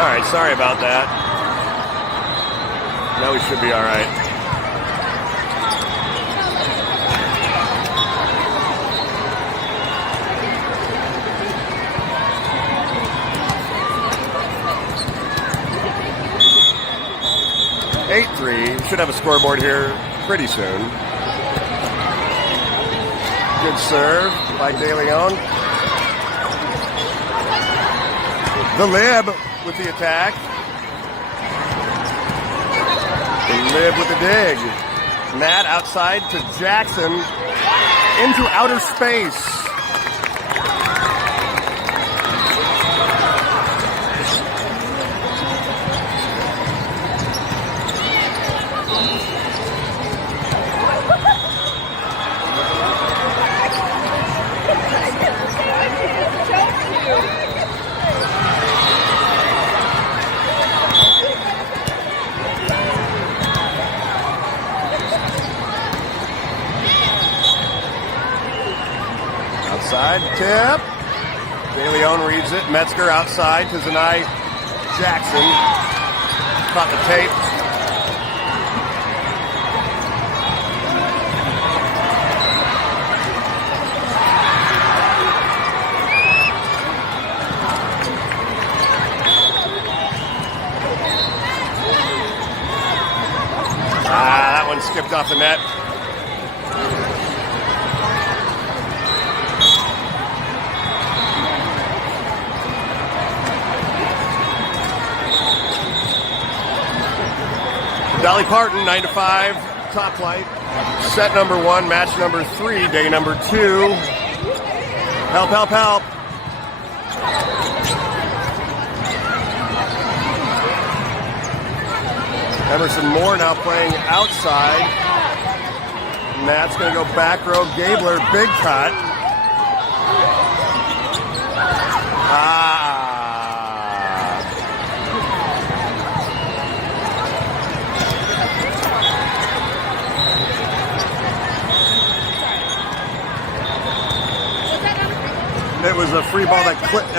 All right, sorry about that. Now we should be all right. We should have a scoreboard here pretty soon. Good serve by De Leon. The Lib with the attack. The Lib with the dig. Matt outside to Jackson into outer space. Outside tip. De Leon reads it. Metzger outside to Zanai Jackson. Caught the tape. That one skipped off the net. Dolly Parton, 9 to 5, top flight. Set number 1, match number 3, day number 2. Help, help, help. Emerson Moore now playing outside. And that's going to go back row. Gabler, big cut. It was a free ball that clipped the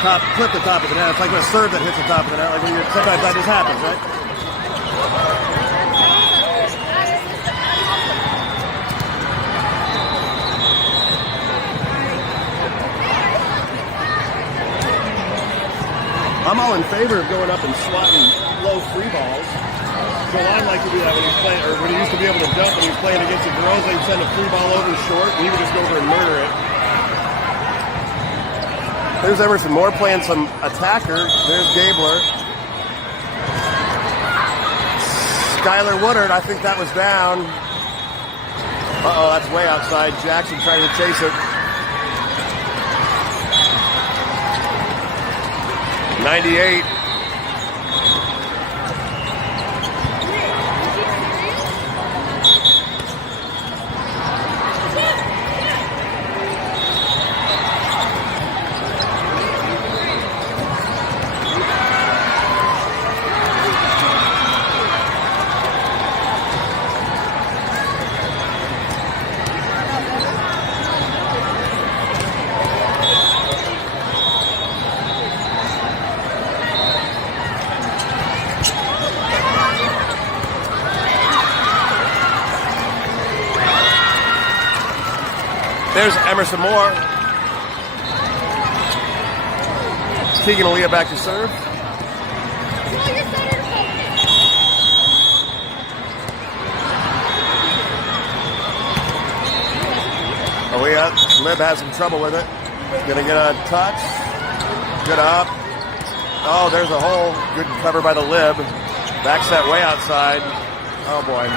top of the net. It's like a serve that hits the top of the net. Like when sometimes that just happens, right? I'm all in favor of going up and swatting low free balls. So I like to do that when he's playing, or when he used to be able to jump when he was playing against the girls. They'd send a free ball over short, and he would just go over and murder it. There's Emerson Moore playing some attacker. There's Gabler. Skylar Woodard, I think that was down. Uh-oh, that's way outside. Jackson trying to chase it. 98. There's Emerson Moore. Keegan Aaliyah back to serve. Aaliyah, Lib has some trouble with it. Gonna get a touch. Good up. Oh, there's a hole. Good cover by the Lib. Backs that way outside. Oh boy.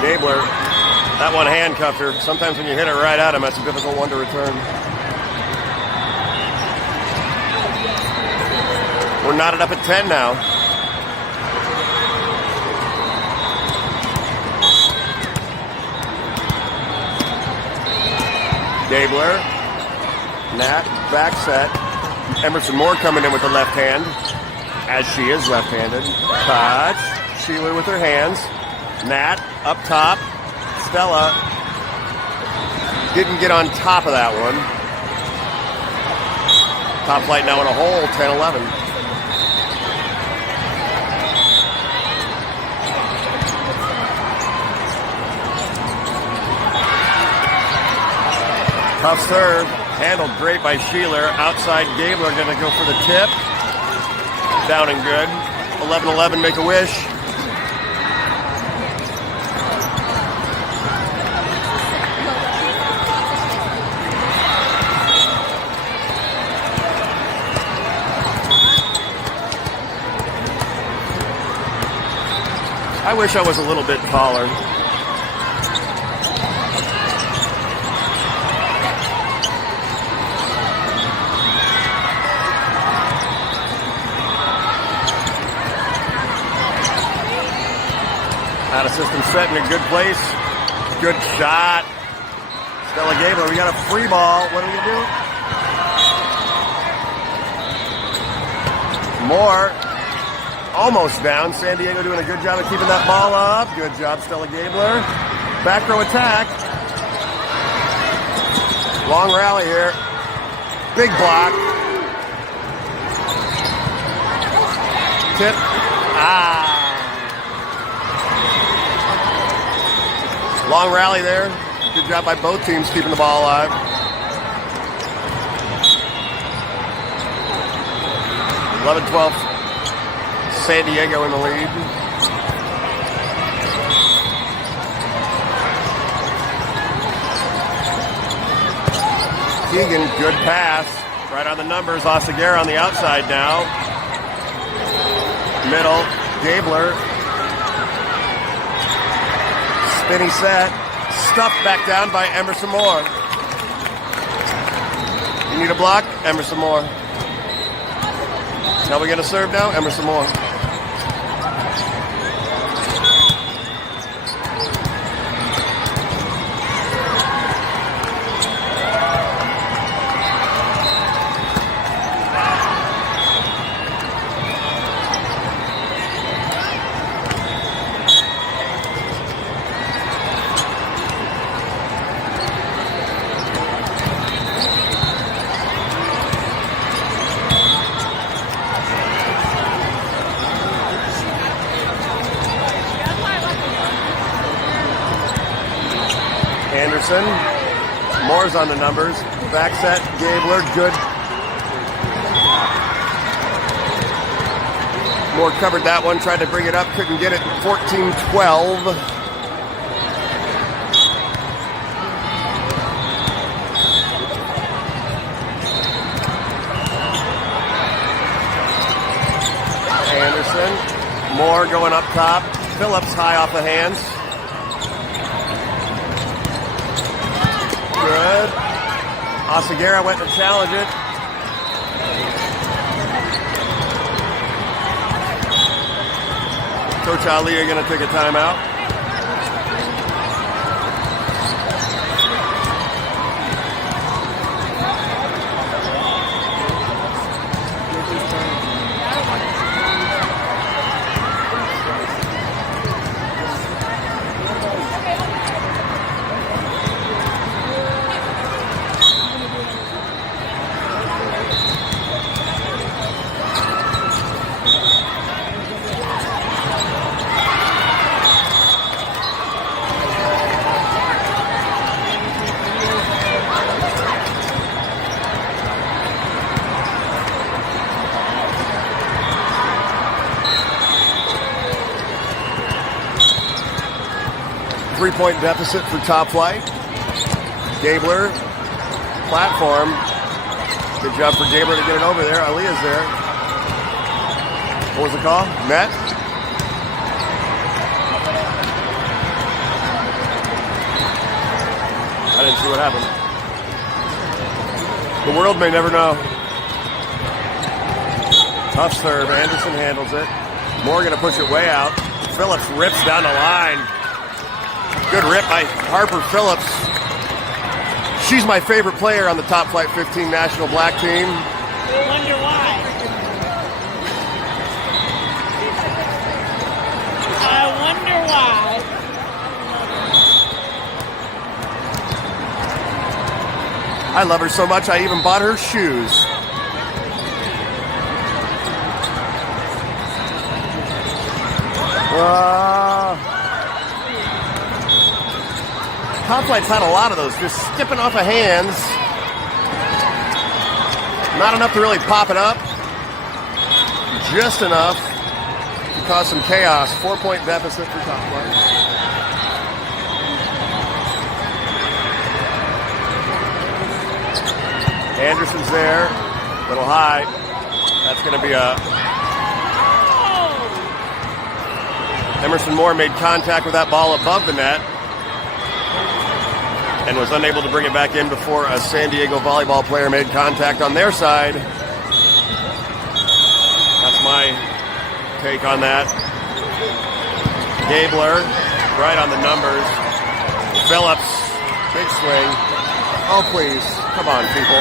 Gabler, that one handcuffed her. Sometimes when you hit it right at him, that's a difficult one to return. We're knotted up at 10 now. Gabler. Nat, back set. Emerson Moore coming in with the left hand, as she is left-handed. Touch. Sheila with her hands. Nat, up top. Stella didn't get on top of that one. Top flight now in a hole, 10-11. Tough serve. Handled great by Sheeler. Outside Gabler going to go for the tip. Down and good. 11-11, make a wish. I wish I was a little bit taller. Out of system set in a good place. Good shot. Stella Gabler, we got a free ball. What do we do? More. Almost down. San Diego doing a good job of keeping that ball up. Good job, Stella Gabler. Back row attack. Long rally here. Big block. Tip. Long rally there. Good job by both teams keeping the ball alive. Eleven, 12. San Diego in the lead. Keegan, good pass. Right on the numbers. Oseguera on the outside now. Middle. Gabler. Spinny set. Stuffed back down by Emerson Moore. You need a block? Emerson Moore. Now we're going to serve now? Emerson Moore. Anderson. Moore's on the numbers. Back set. Gabler. Good. Moore covered that one. Tried to bring it up. Couldn't get it. 14-12. Anderson. Moore going up top. Phillips high off the hands. Good. Oseguera went to challenge it. Coach Ali are going to take a timeout. Three-point deficit for top flight. Gabler, platform. Good job for Gabler to get it over there. Aaliyah's there. What was the call? Net? I didn't see what happened. The world may never know. Tough serve. Anderson handles it. Moore going to push it way out. Phillips rips down the line. Good rip by Harper Phillips. She's my favorite player on the Top Flight 15 national black team. I wonder why. I wonder why. I love her so much, I even bought her shoes. Top Flight's had a lot of those, just skipping off of hands. Not enough to really pop it up. Just enough to cause some chaos. 4-point deficit for Top Flight. Anderson's there, little high. That's going to be a... Emerson Moore made contact with that ball above the net and was unable to bring it back in before a San Diego volleyball player made contact on their side. That's my take on that. Gabler, right on the numbers. Phillips, big swing. Oh, please. Come on, people.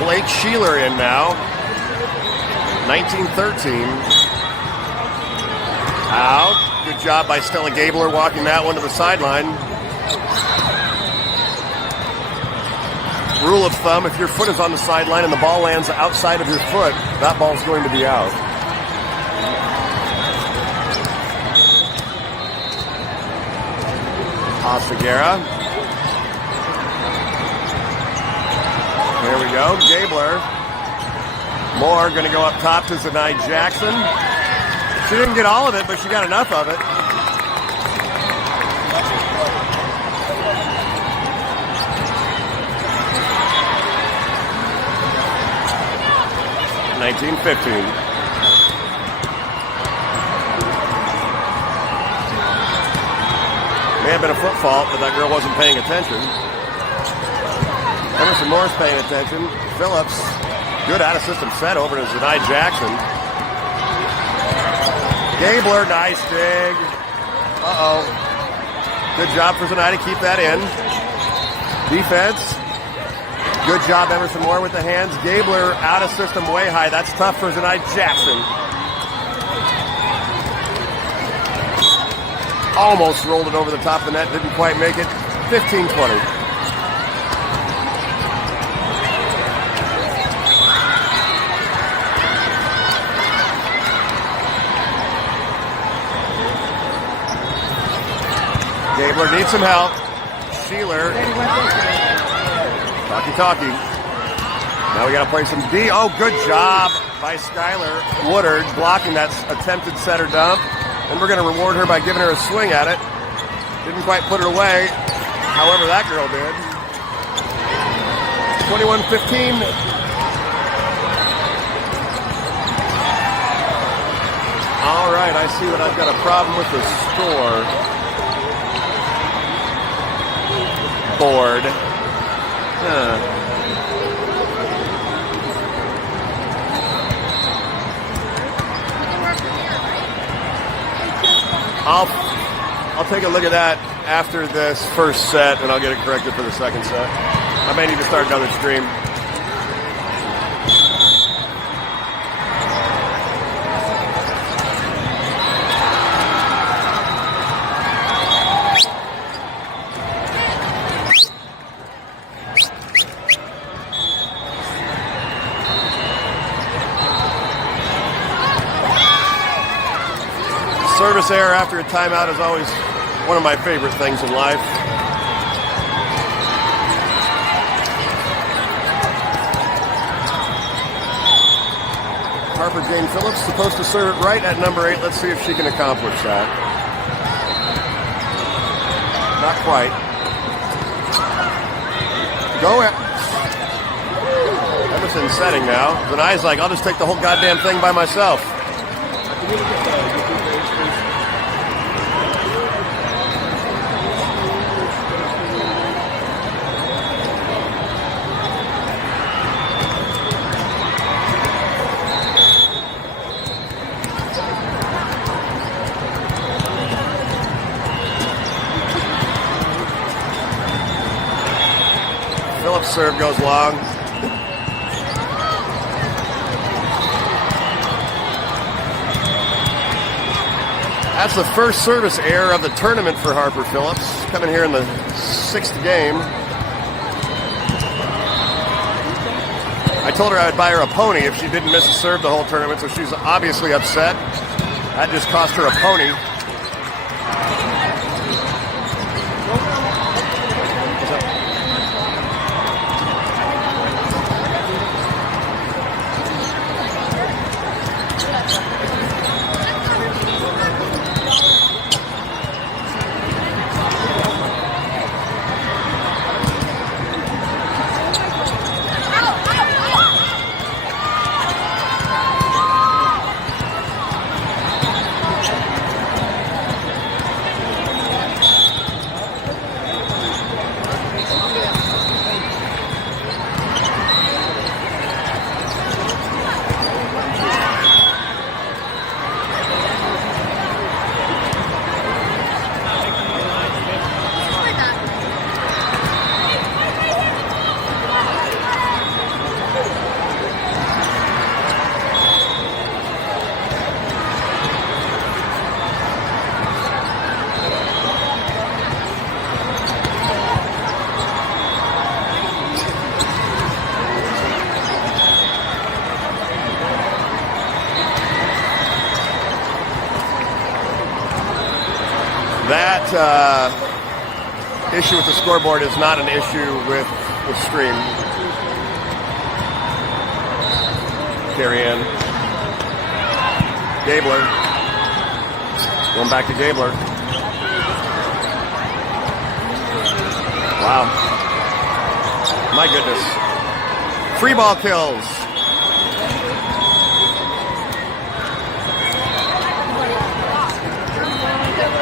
Blake Sheeler in now. 19-13. Out. Good job by Stella Gabler walking that one to the sideline. Rule of thumb, if your foot is on the sideline and the ball lands outside of your foot, that ball's going to be out. Oseguera. There we go. Gabler. Moore going to go up top to Zanai Jackson. She didn't get all of it, but she got enough of it. (19-15). May have been a foot fault, but that girl wasn't paying attention. Emerson Moore's paying attention. Phillips, good out-of-system set over to Zanai Jackson. Gabler, nice dig. Uh-oh. Good job for Zanai to keep that in. Defense. Good job, Emerson Moore with the hands. Gabler, out-of-system way high. That's tough for Zanai Jackson. Almost rolled it over the top of the net. Didn't quite make it. 15-20. Gabler needs some help. Sheeler. Talkie. Now we got to play some D. Oh, good job by Skylar Woodard blocking that attempted setter dump. And we're going to reward her by giving her a swing at it. Didn't quite put it away. However, that girl did. 21-15. All right, I see that I've got a problem with the score board. I'll take a look at that after this first set, and I'll get it corrected for the second set. I may need to start another stream. Service error after a timeout is always one of my favorite things in life. Harper Jane Phillips supposed to serve it right at number 8. Let's see if she can accomplish that. Not quite. Go ahead. Emerson setting now. Zanai's like, I'll just take the whole goddamn thing by myself. long. That's the first service error of the tournament for Harper Phillips, coming here in the 6th game. I told her I would buy her a pony if she didn't miss a serve the whole tournament, so she's obviously upset. That just cost her a pony. That issue with the scoreboard is not an issue with the stream. Carry in. Gabler. Going back to Gabler. Wow. My goodness. Free ball kills.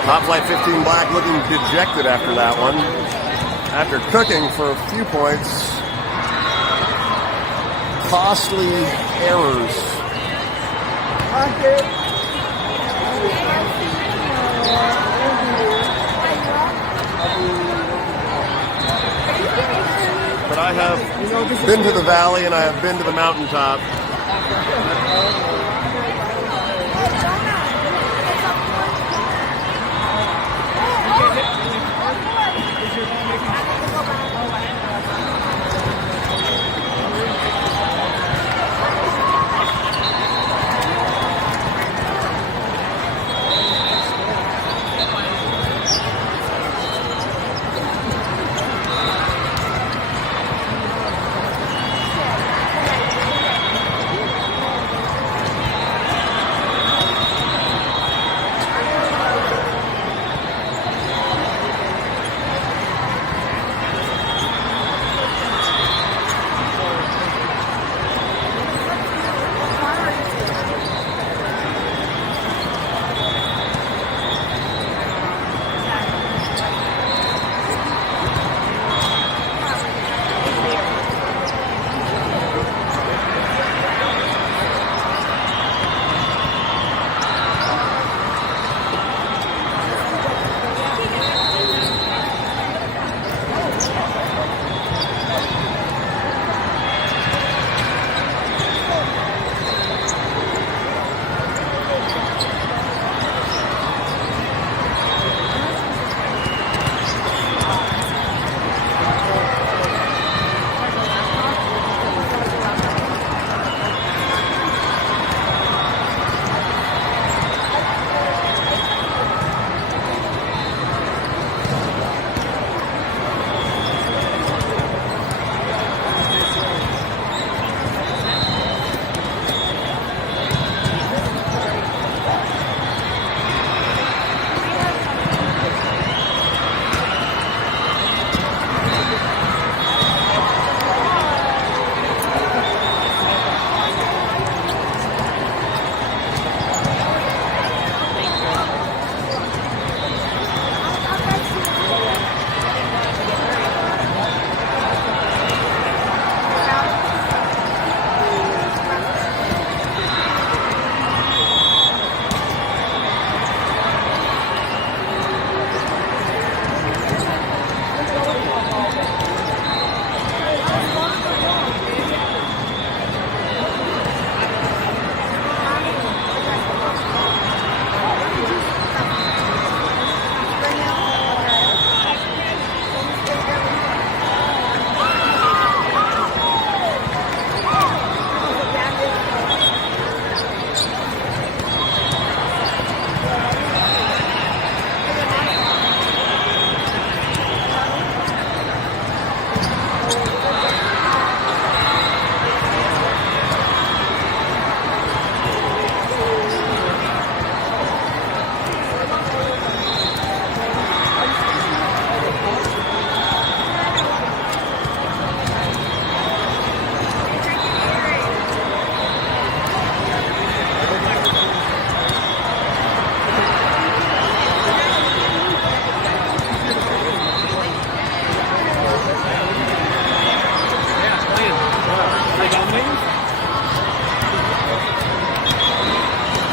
Top Flight 15 Black looking dejected after that one. After cooking for a few points. Costly errors. But I have been to the valley and I have been to the mountaintop.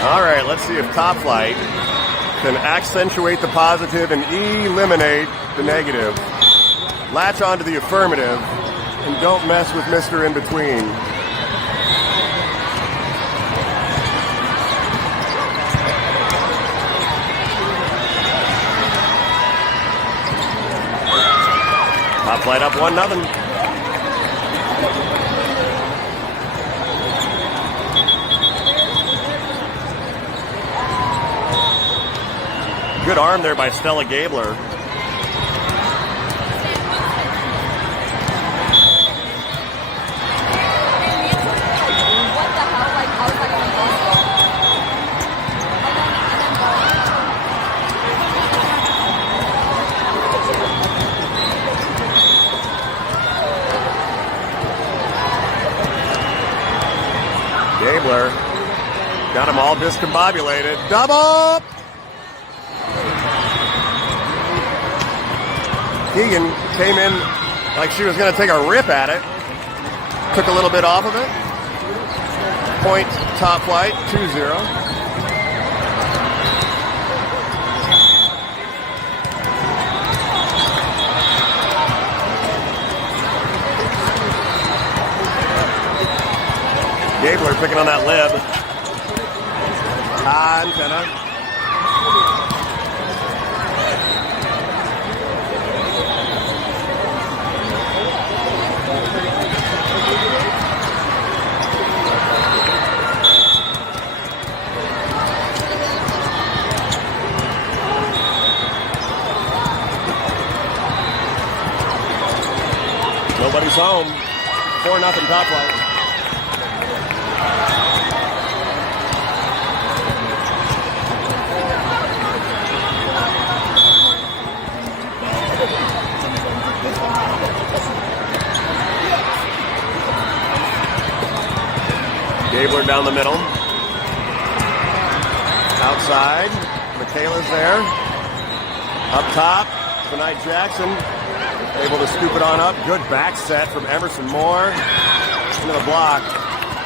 All right, let's see if Top Flight can accentuate the positive and eliminate the negative. Latch onto the affirmative and don't mess with Mr. In Between. Top Flight up 1-0. Good arm there by Stella Gabler. Gabler got them all discombobulated. Double! Keegan came in like she was going to take a rip at it. Took a little bit off of it. Point Top Flight, 2-0. Gabler picking on that lib. Antenna. Nobody's home. 4-0 Top Flight. Gabler down the middle. Outside. Michaela's there. Up top. Tonight Jackson able to scoop it on up. Good back set from Emerson Moore. Into the block.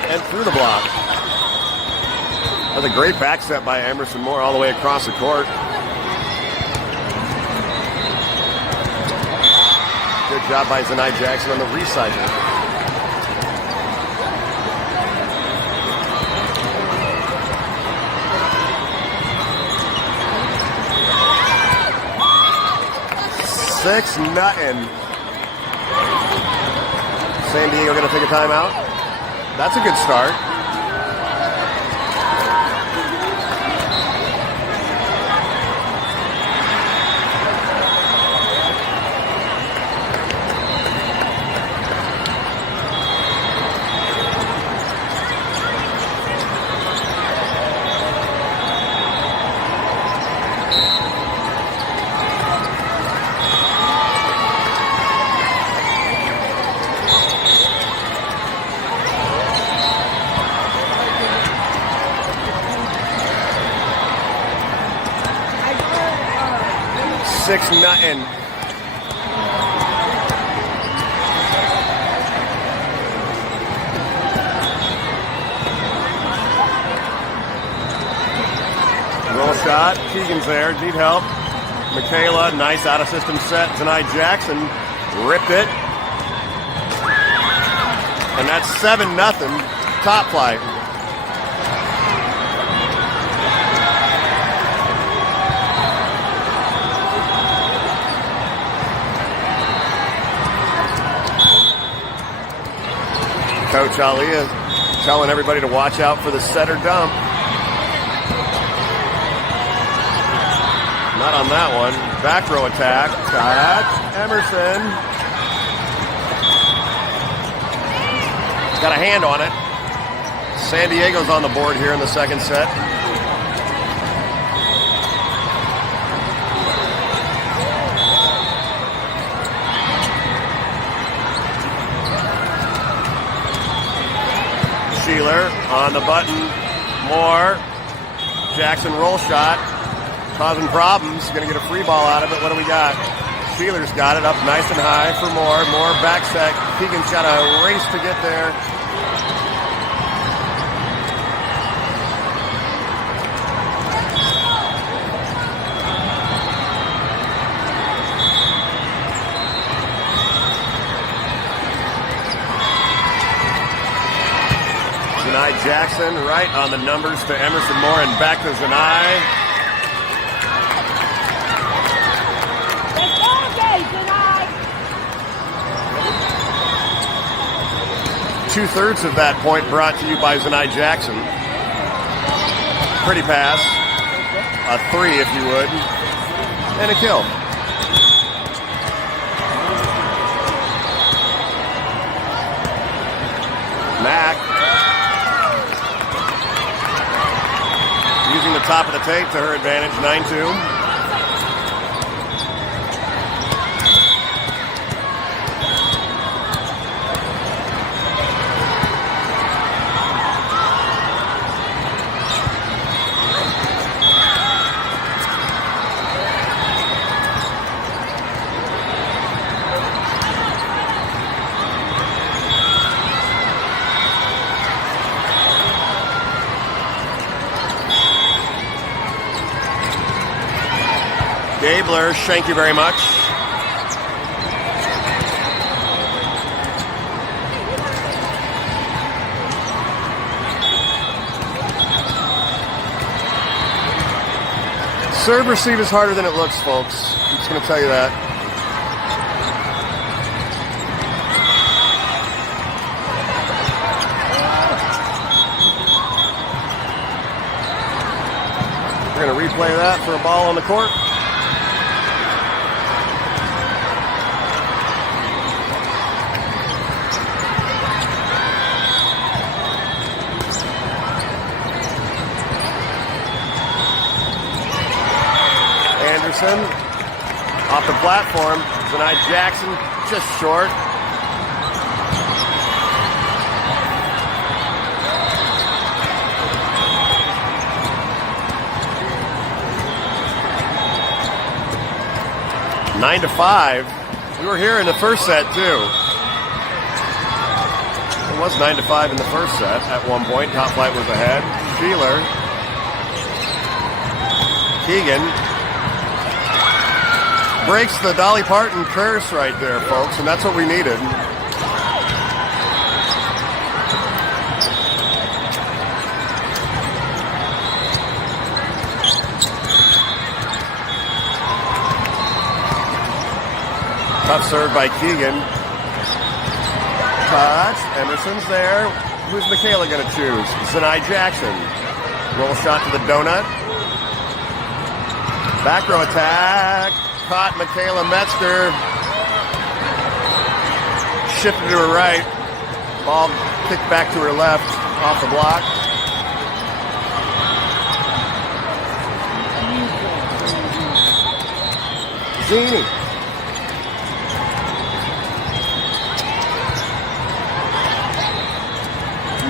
And through the block. That's a great back set by Emerson Moore all the way across the court. Good job by Zanai Jackson on the recycle. Six nothing. San Diego going to take a timeout. That's a good start. Six nothing. Roll shot. Keegan's there. Need help. Michaela, nice out of system set. Tonight Jackson ripped it. And that's 7-0 Top Flight. Coach Ali is telling everybody to watch out for the setter dump. Not on that one. Back row attack. That's Emerson. Got a hand on it. San Diego's on the board here in the second set. Sheeler on the button. Moore. Jackson roll shot. Causing problems. Going to get a free ball out of it. What do we got? Sheeler's got it up nice and high for Moore. Moore back set. Keegan's got a race to get there. Zanai Jackson right on the numbers to Emerson Moore and back to Zanai. Let's go, okay, tonight. 2/3 of that point brought to you by Zanai Jackson. Pretty pass. A 3 if you would. And a kill. Mack. Using the top of the tape to her advantage, 9-2. Gabler, thank you very much. Serve receive is harder than it looks, folks. I'm just going to tell you that. We're going to replay that for a ball on the court. Anderson off the platform. Zanai Jackson just short. Nine to 5. We were here in the first set too. It was 9-5 in the first set at one point. Top Flight was ahead. Sheeler. Keegan breaks the Dolly Parton curse right there, folks, and that's what we needed. Tough serve by Keegan. Touch. Emerson's there. Who's Michaela going to choose? Zanai Jackson. Roll shot to the donut. Back row attack. Caught Michaela Metzger. Shifted to her right. Ball kicked back to her left. Off the block. Zini.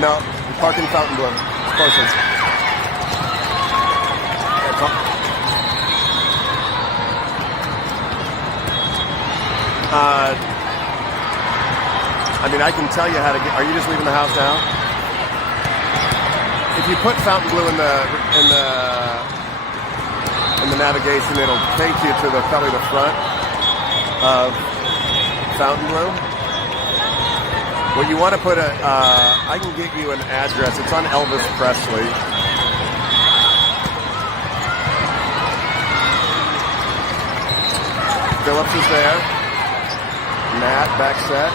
No, parking fountain blue. Closer. I mean, I can tell you how to get. Are you just leaving the house now? If you put fountain blue in the navigation, it'll take you to probably the front of fountain blue. Well, you want to put I can get you an address. It's on Elvis Presley. Phillips is there. Matt, back set.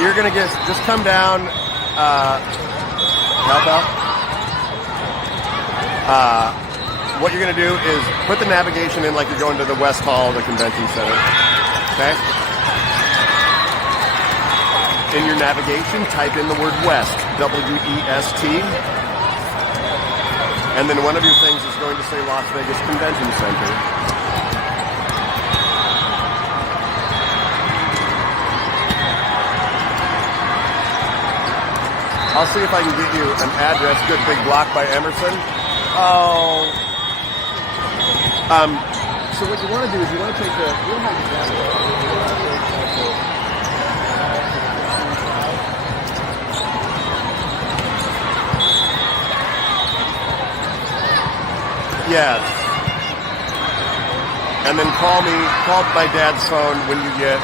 You're going to just come down. Help out. What you're going to do is put the navigation in like you're going to the West Hall of the Convention Center. Okay? In your navigation, type in the word West, W-E-S-T. And then one of your things is going to say Las Vegas Convention Center. I'll see if I can get you an address. Good big block by Emerson. Oh. So what you want to do is you want to take the... You'll have the Yes. And then call my dad's phone when you get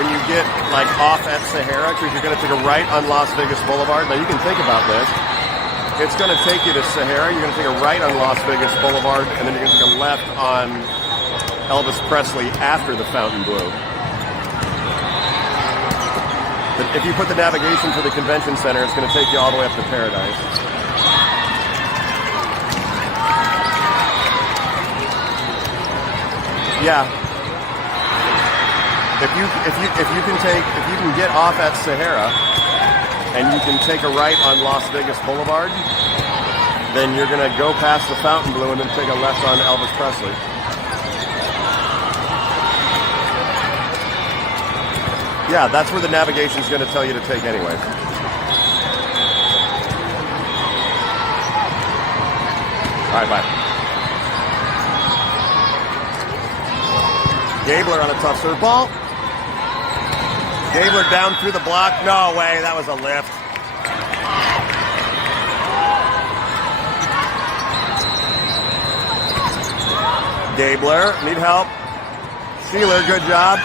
when you get like off at Sahara, because you're going to take a right on Las Vegas Boulevard. Now you can think about this. It's going to take you to Sahara. You're going to take a right on Las Vegas Boulevard, and then you're going to take a left on Elvis Presley after the Fontainebleau. But if you put the navigation for the convention center, it's going to take you all the way up to Paradise. Yeah. If you can get off at Sahara and you can take a right on Las Vegas Boulevard, then you're going to go past the Fontainebleau and then take a left on Elvis Presley. Yeah, that's where the navigation's going to tell you to take anyway. All right, bye. Gabler on a tough serve ball. Gabler down through the block. No way, that was a lift. Gabler, need help. Sheeler, good job.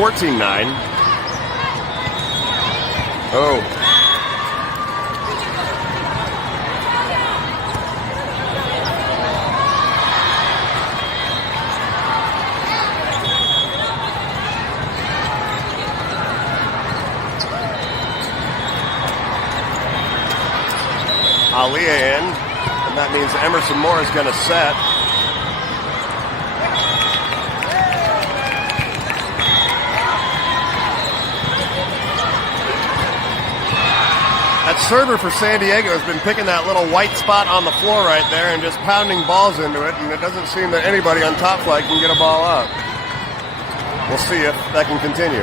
$14-9. Oh. Aliyah in, and that means Emerson Moore is going to set. That server for San Diego has been picking that little white spot on the floor right there and just pounding balls into it, and it doesn't seem that anybody on top flight can get a ball up. We'll see if that can continue.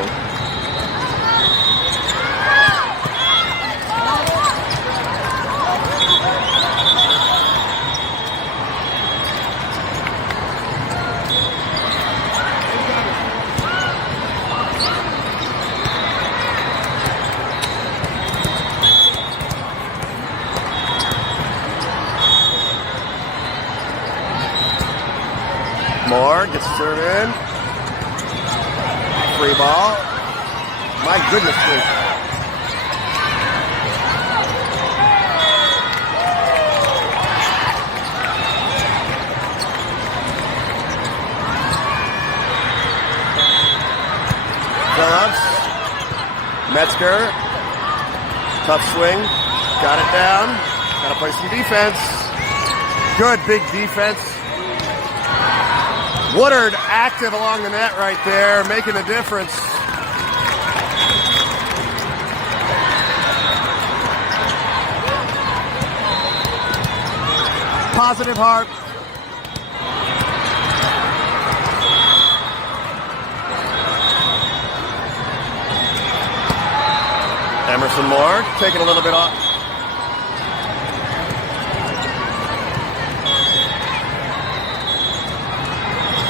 Moore gets the serve in. Free ball. My goodness gracious. Phillips. Metzger. Tough swing. Got it down. Got to play some defense. Good big defense. Woodard active along the net right there, making a difference. Positive Harp. Emerson Moore taking a little bit off.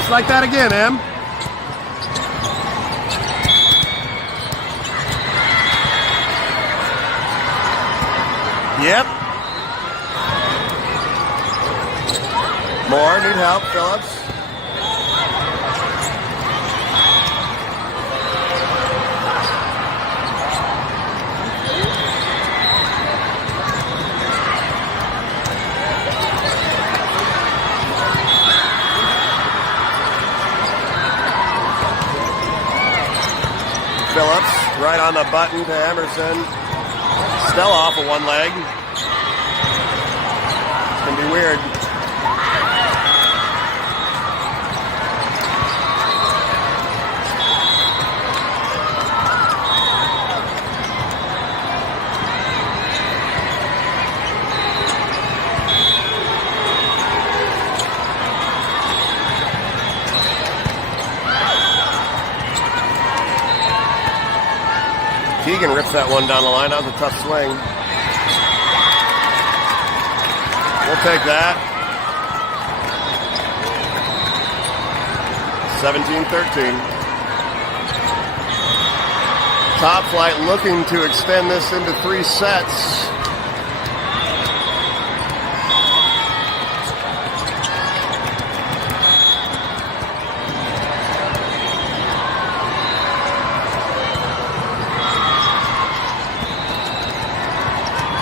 Like that again, Em. Yep. Moore, need help, Phillips. Phillips, right on the button to Emerson. Snell off of one leg. Can be weird. Keegan rips that one down the line. That was a tough swing. We'll take that. 17-13. Top Flight looking to extend this into 3 sets.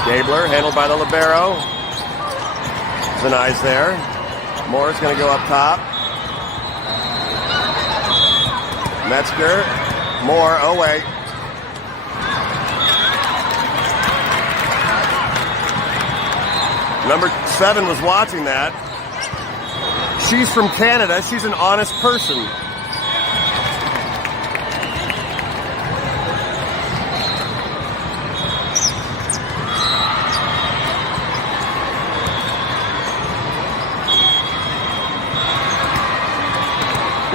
Gabler handled by the libero. Zanai's there. Moore's going to go up top. Metzger. Moore. Oh, wait. Number 7 was watching that. She's from Canada. She's an honest person.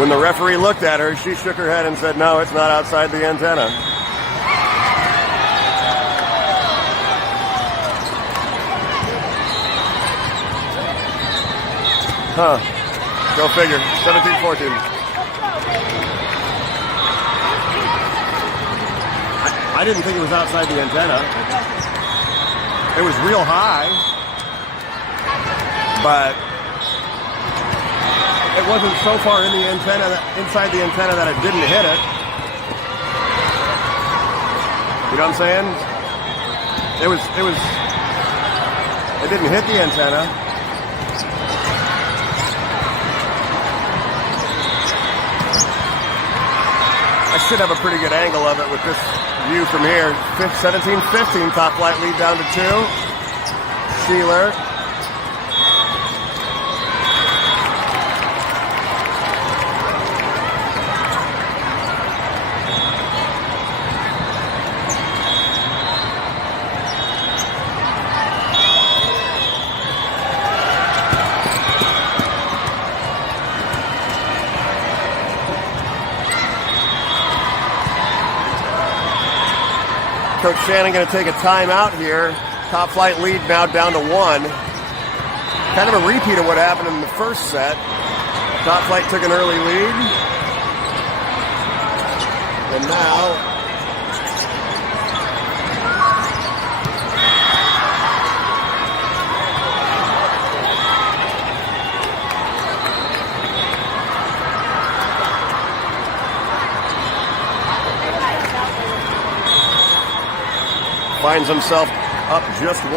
When the referee looked at her, she shook her head and said, no, it's not outside the antenna. Huh. Go figure. 17-14. I didn't think it was outside the antenna. It was real high, but it wasn't so far in the antenna, inside the antenna, that it didn't hit it. You know what I'm saying? It didn't hit the antenna. I should have a pretty good angle of it with this view from here. 17-15, Top Flight lead down to 2. Sheeler. Coach Shannon going to take a timeout here. Top Flight lead now down to 1. Kind of a repeat of what happened in the first set. Top Flight took an early lead. And now finds himself up just 1.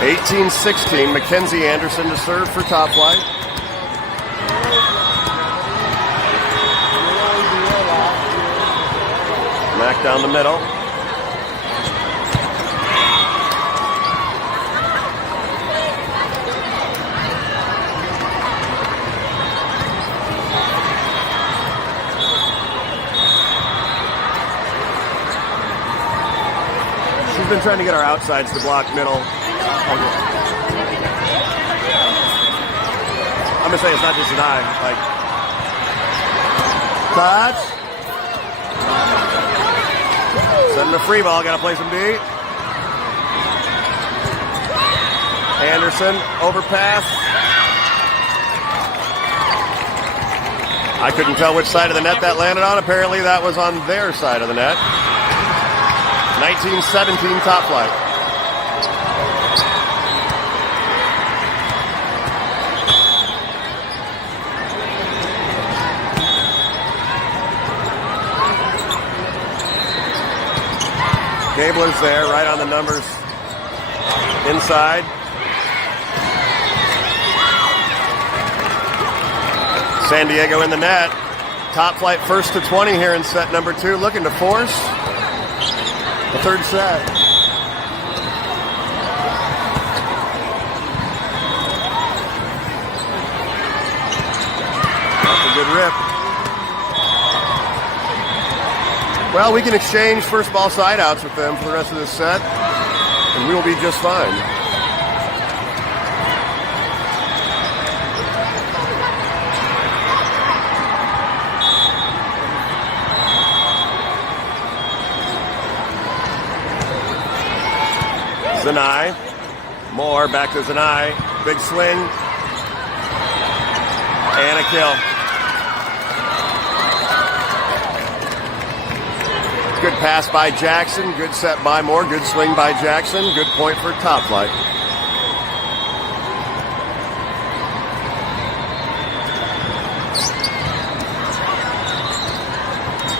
(18-16). Mackenzie Anderson to serve for Top Flight. Mack down the middle. She's been trying to get our outsides to block middle. I'm going to say it's not just an eye. Like, touch. Send the free ball, got to play some D. Anderson, overpass. I couldn't tell which side of the net that landed on. Apparently that was on their side of the net. 19-17 Top Flight. Gabler's there, right on the numbers inside. San Diego in the net. Top Flight first to 20 here in set number 2, looking to force the third set. That's a good rip. Well, we can exchange first ball side outs with them for the rest of this set, and we will be just fine. Zanai. Moore back to Zanai. Big swing. And a kill. Good pass by Jackson. Good set by Moore. Good swing by Jackson. Good point for Top Flight.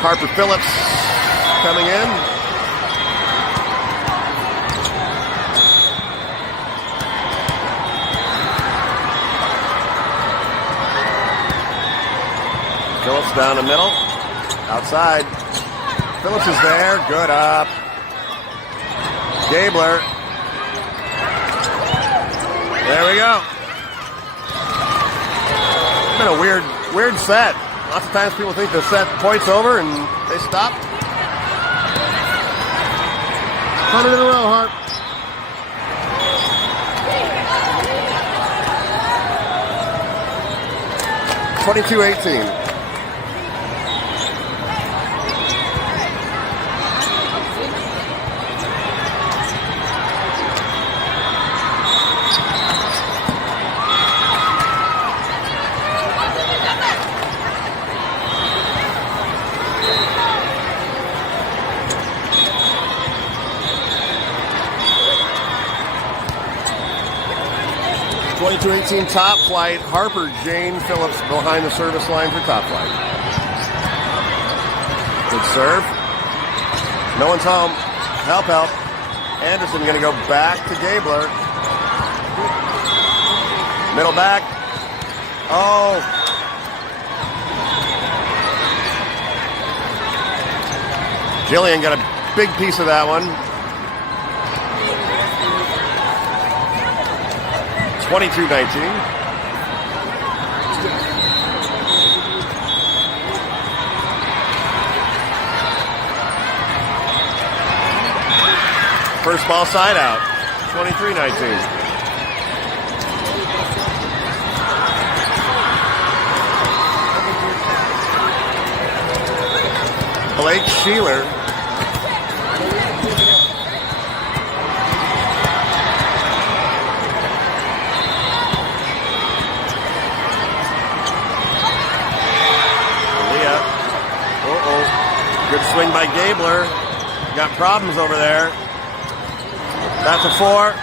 Harper Phillips coming in. Phillips down the middle. Outside. Phillips is there. Good up. Gabler. There we go. It's been a weird set. Lots of times people think the set point's over and they stop. 100 in a row, Harp. (22-18). (22-18) Top Flight. Harper, Jane, Phillips behind the service line for Top Flight. Good serve. No one's home. Help. Anderson going to go back to Gabler. Middle back. Oh. Jillian got a big piece of that one. 22-19. First ball side out. 23-19. Blake Sheeler. Good swing by Gabler. Got problems over there. That's a 4.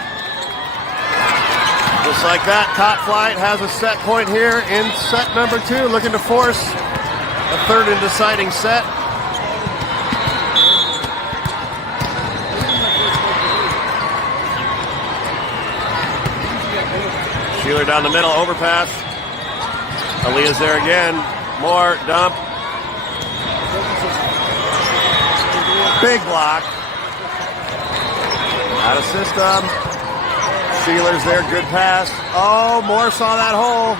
Just like that, Top Flight has a set point here in set number 2, looking to force a third and deciding set. Sheeler down the middle, overpass. Aaliyah's there again. More, dump. Big block. Out of system. Sheeler's there, good pass. Oh, Moore saw that hole.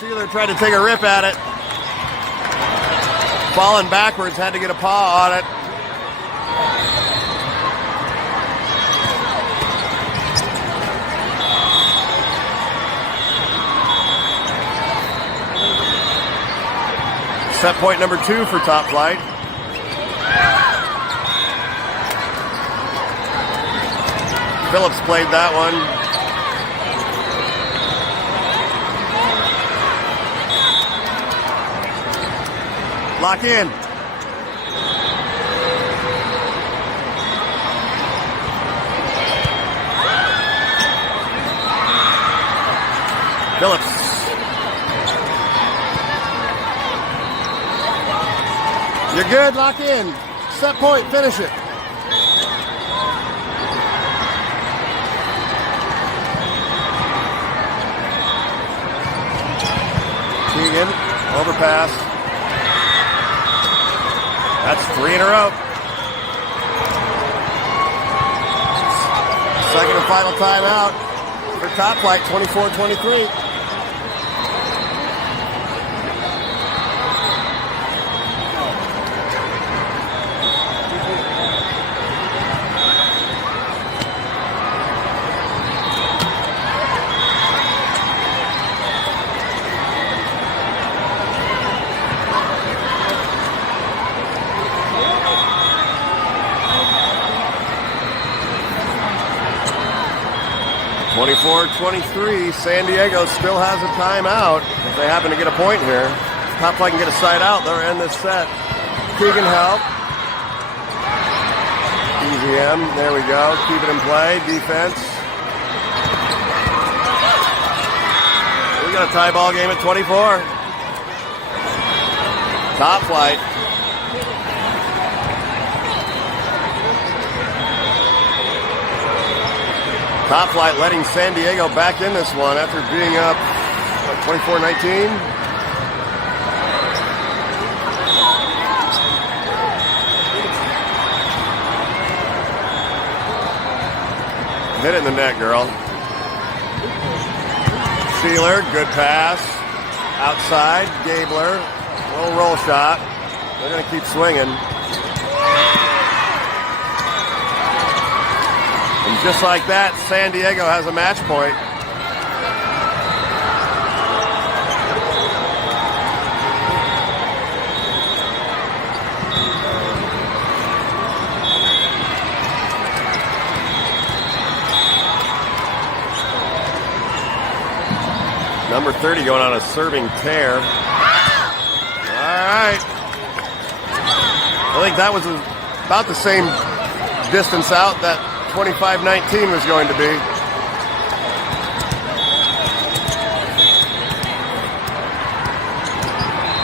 Sheeler tried to take a rip at it. Falling backwards, had to get a paw on it. Set point number 2 for Top Flight. Phillips played that one. Lock in. Phillips. You're good, lock in. Set point, finish it. Keegan, overpass. That's 3 in a row. Second and final timeout for Top Flight, 24-23. 24-23. San Diego still has a timeout. If they happen to get a point here, Top Flight can get a side out. They'll end this set. Keegan help. Easy M. There we go. Keep it in play. Defense. We got a tie ball game at 24. Top Flight. Top Flight letting San Diego back in this one after being up 24-19. Hit it in the net, girl. Sealer, good pass. Outside, Gabler. Little roll shot. They're going to keep swinging. And just like that, San Diego has a match point. Number 30 going on a serving tear. All right. I think that was about the same distance out that 25-19 was going to be.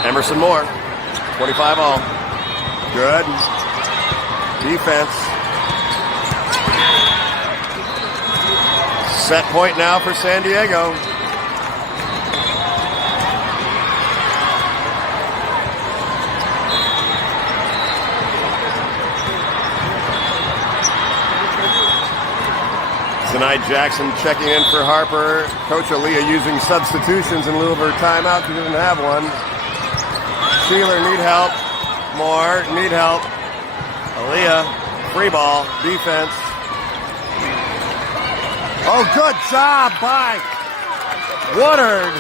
Emerson Moore, 25 all. Good. Defense. Set point now for San Diego. Tonight, Jackson checking in for Harper. Coach Aaliyah using substitutions in lieu of her timeout. She didn't have one. Sheeler need help. Moore need help. Aaliyah, free ball, defense. Oh, good job by Woodard.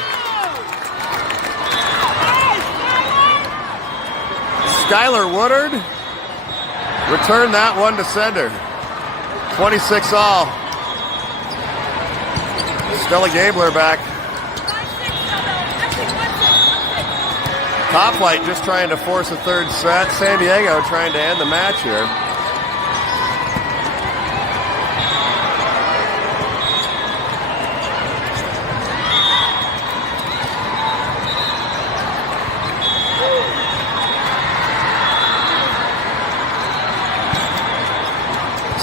Skylar Woodard returned that one to sender. 26 all. Stella Gabler back. Top Flight just trying to force a third set. San Diego trying to end the match here.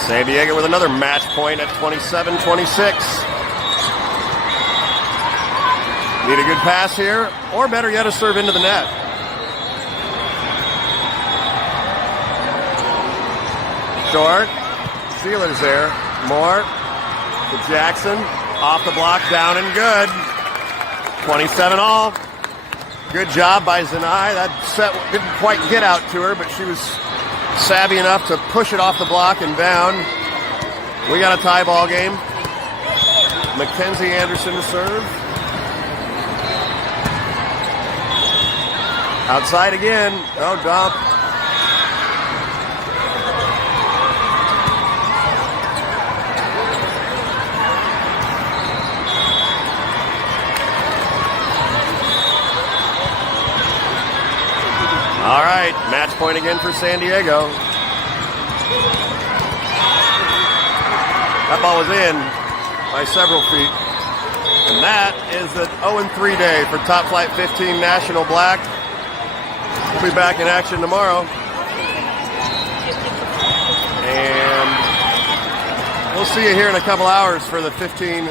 San Diego with another match point at 27-26. Need a good pass here, or better yet, a serve into the net. Short. Sealer's there. Moore to Jackson. Off the block, down and good. 27 all. Good job by Zanai. That set didn't quite get out to her, but she was savvy enough to push it off the block and down. We got a tie ball game. Mackenzie Anderson to serve. Outside again. No dump. All right, match point again for San Diego. That ball was in by several feet. And that is an 0-3 day for Top Flight 15 National Black. We'll be back in action tomorrow. And we'll see you here in a couple hours for the 15